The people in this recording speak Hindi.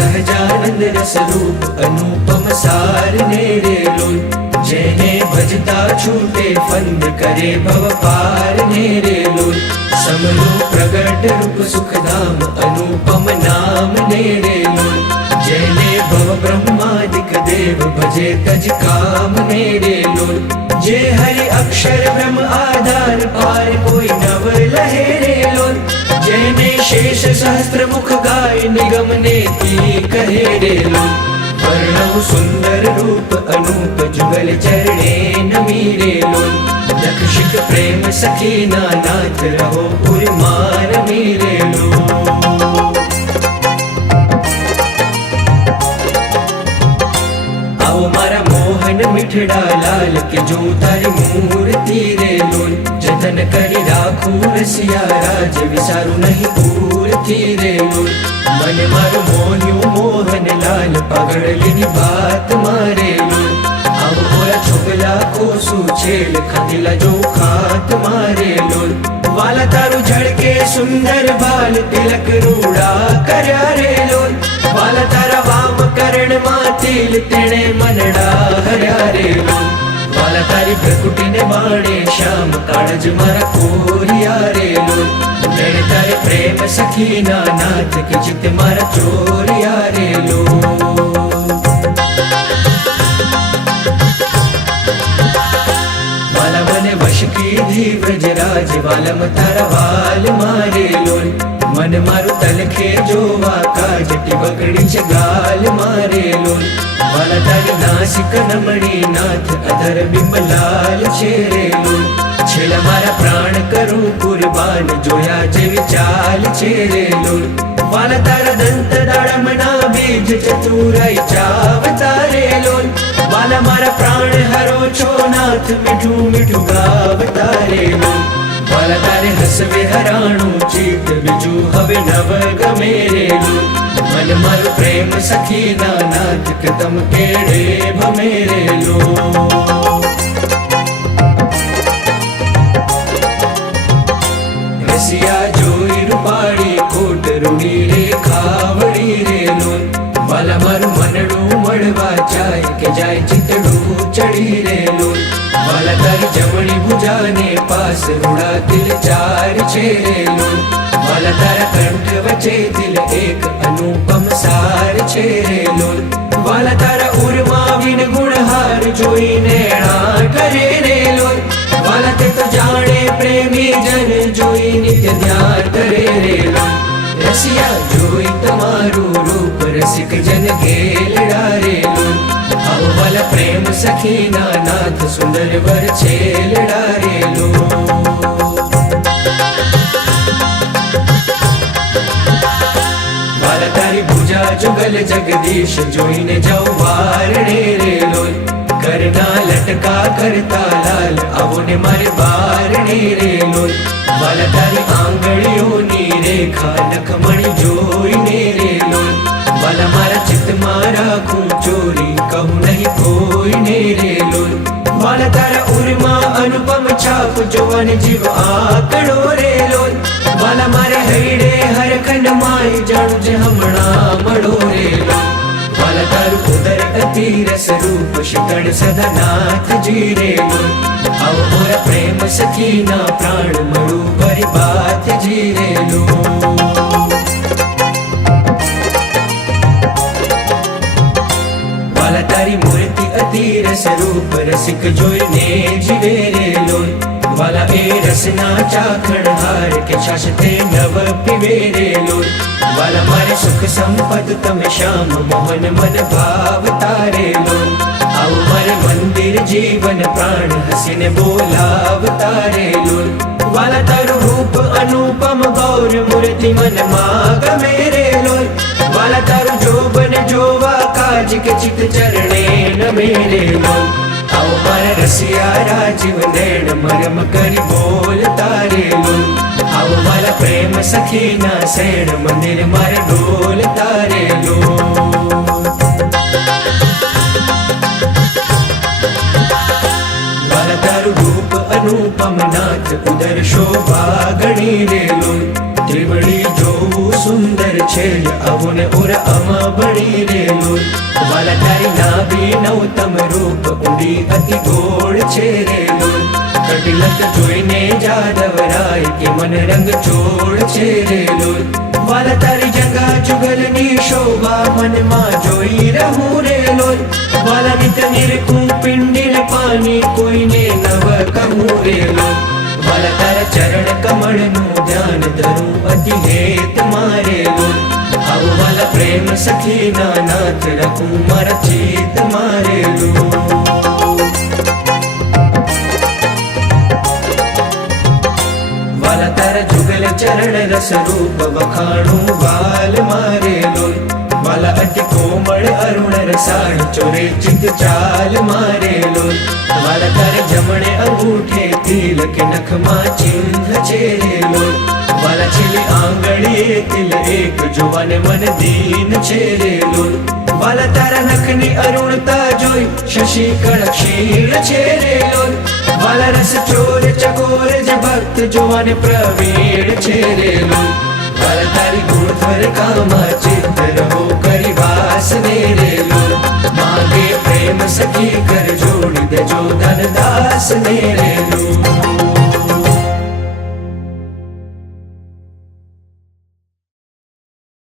सहजानंद रस रूप अनुपम सार ने रे लोल। जेने भजता छूटे फंद करे भव पार ने रे लोल। समरू प्रगट रूप सुखधाम अनुपम नाम ने रे लोल। जेने भव ब्रह्मादिक देव भजे तज काम ने रे लोल। जे हरि अक्षर ब्रह्म आधार पार कोई नव लहे रे लोल। जेने शेष सहस्त्र मुख गाय निगम ने की कहे रे लोल। वर्णव सुंदर रूप अनूप जुगल चरणे नमी रे लोल। लक्षिक प्रेम सखी नाथ रहो पुरमार मेरे लोल। आओ मारा मोहन मिठड़ा लाल के जो तारी मूर्ति रे लोल। जतन करी राखू रसिया राज विसारू नहीं पूर्ति रे लोल। मन मारो मोन्यू मोहन लाल पगड़ लिनी बात मारे लोल। अब बोला छोकला को सुछेल खतिला जो खात मारे लोल। वाला तारू झड़के सुंदर बाल तिलक रूड़ा करया रे लोल। वाला तारा वाम करण मातिल तेणे मनड़ा हरया रे लोल। वाला तारी प्रकुटी ने बाणे श्याम काळज मारा कोरिया रे लोल। तेणे तारे प्रेम सखी नाथ के चित मारा चोरिया रे लोल। वाला मने वश की धी व्रजराज वालम तारा वाल मारे लोल। मन मारू तलखे जोवा काज टिबकड़ी गाल मारे लोल। वाला तारी नासिक नमणी नाथ अधर बिमलाल छेरे लोल। छेला मारा प्राण करूं कुर्बान जोया जेवी चाल छेरे लोल। वाला तारा दंत दाड़मना बीज चतुराई चावतारे लोल। वाला मारा प्राण हरो छो नाथ मिठू मिठू गावतारे लोल। वाला तारे हसवे हराणू चीत बिजू हवे नव गमेरे लोल। मन मारू प्रेम सखी नाथ कृतम केड़े भमेरे लोल। रसिया जोई रूपाड़ी कोट रूड़ी रे खावड़ी रे लोल। वाला मारू मनड़ू मड़वा चाय के जाय चितड़ू चढ़ी रे लोल। वाला तारी जमणी भुजा ने पास रूड़ा तिल चार छेरे लोल। वाला तारा कंठ वचे तिल एक अनुपम सार छेरे लोल। वाला तारा उर्मा विन गुणहार जोई नेणा करे रे लोल। वाला ते तो जाने प्रेमी जन जोई नित्य ध्यान करे रे लोल। रसिया जोई तमारू रूप रसिक जन गेलड़ा रे लोल। आओ वाला प्रेम सखी नाथ सुंदर वर छेलड़ा रे लोल। वाला तारी भुजा जुगल जगदीश जोईने जाओ वारणे रे लोल। करना लटका करता लाल आवो ने मारे बारणे रे लोल। वाला तारी आंगड़ियों नी रेखा नखमणि जोईने रे लोल। वाला मारा चित मारा खूं चोरी कहूँ नहीं कोई ने रे लोल। वाला तारा उर्मा अनुपम छाप जोवन जीव आकड़ो रे लोल। वाला मारे हईडे हर खंड माई जाणु जे हमणा मड़ो रे लोल। वाला तारू उदर अति रस रूप शितड़ सदा नाथ जी रे लोल। आओ मोरा प्रेम सखी ना प्राण मड़ू भरी बात जी रे लोल। वाला तारी मूर्ति अति रस रूप रसिक जोईने जीवे रे लोल। वाला ए रसना चाखण हार के शाश्ते नव पिवे रे लोल। वाला मारे सुख संपद तम श्याम मोहन मन भाव तारे लोल। आओ मारे मंदिर जीवन प्राण हसीने बोलाव तारे लोल। वाला तारू रूप अनुपम गौर मूर्ति मन माग मेरे लोल। वाला तारू जोबन जोवा काज के चित चरणे न मेरे लोल। आओ मारा रसिया राजीव नैन मरम करी बोल तारे लोल। आओ मारा प्रेम सखी ना सैन मंदिर मार डोल तारे लोल। वाला तारू रूप अनुपम नाथ उदर शोभा गणी रे लोल। ત્રિવળી જોવું સુંદર છે અવુને ઉર અમ બળી રે લોલ વાલા તારી નાભી નવતમ રૂપ ઊંડી અતિ ગોળ છે રે લોલ કટિલક જોઈને જાદવરાય કે મન રંગ ચોળ છે રે લોલ વાલા તારી જંગા જુગલની શોભા મનમાં જોઈ રહું રે લોલ વાલા નિત નિરખું પિંડીલ પાણી કોઈને નવ કહું રે લોલ વાલા તારા ચરણ કમળનું ધ્યાન ધરું અતિ હેત મારે લોલ આવું વાલા પ્રેમ સખી ના નાથ રખું મારા ચિત મારે લોલ વાલા તારા જુગલ ચરણ રસ રૂપ વખાણું વાલ મારે લોલ વાલા અતિ કોમળ અરુણ રસાળ ચોરે ચિત ચાલ મારે લોલ વાલા તારે જમણે અંગૂઠે તિલક નખમાં ચિહ્ન છે રે લોલ વાલા છેલ્લી આંગળીએ તિલ એક જોવાને મન દીન છે રે લોલ વાલા તારા નખની અરુણતા જોઈ શશી કળ ક્ષીણ છે રે લોલ વાલા રસ ચોર ચકોર જ ભક્ત જોવાને પ્રવીણ છે રે લોલ વાલા તારી ગુણધર કામા ચિત્ત રહો કરી વાસ ને રે લોલ માગે પ્રેમ સખી કર જોડી દેજો ધન દાસ ને રે